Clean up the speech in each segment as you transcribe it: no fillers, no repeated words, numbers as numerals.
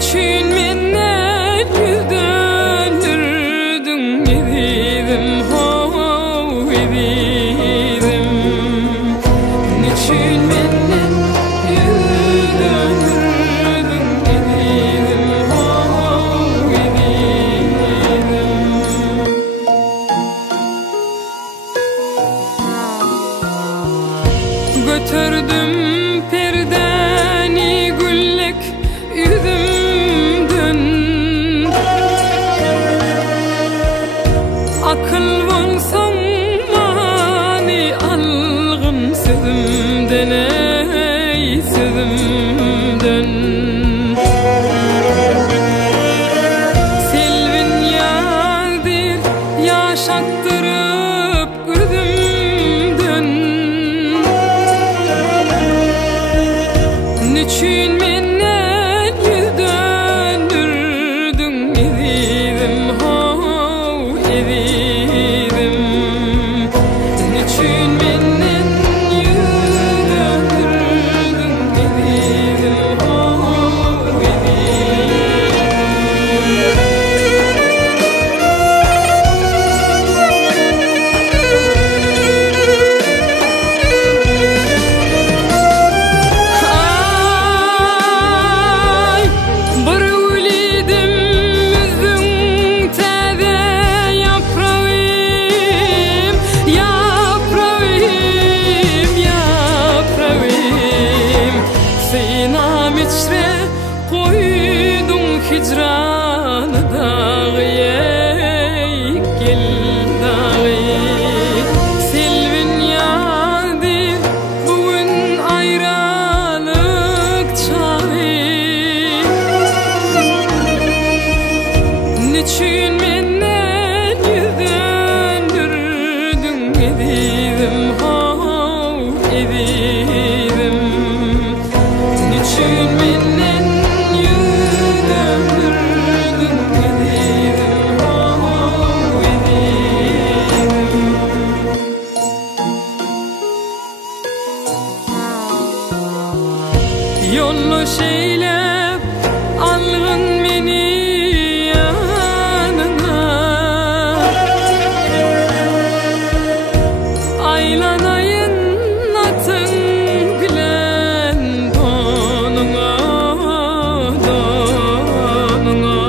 Niçin menden yüz döndürdün evidim, ho evidim. Niçin menden yüz döndürdün evidim, ho evidim. Götürdüm perdeni güllek yüzümdün. Akıl bolsaň mani algın sözümden, ey sözümden. Selvin ýadyr ýaşatdyryp gözümden. Niçin menden yüz döndürdün evidim, ho evidim. Niçin menden yüz döndürdün evidim, ho koydum hicranı dağı, ey gel dağı. Selvin ýadyr bugün aýralyk çagy. Niçin menden yüz döndürdün evidim, ho evidim. Niçin menden yüz döndürdün evidim, ho evidim. Yolluş eylep algın meni ýanyna. Aýlanaýyn atyň bilen donuňa, donuňa.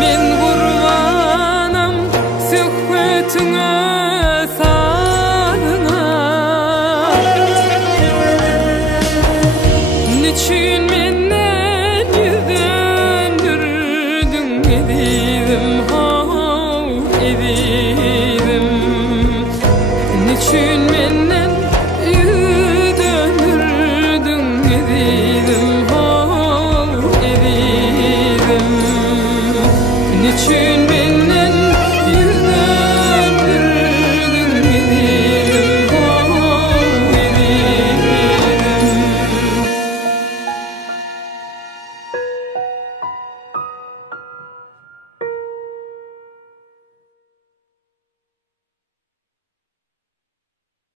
Men gurbanam söhbetiňe, saňa. Niçin menden yüz döndürdün evidim, ho evidim. Niçin menden yüz döndürdün evidim,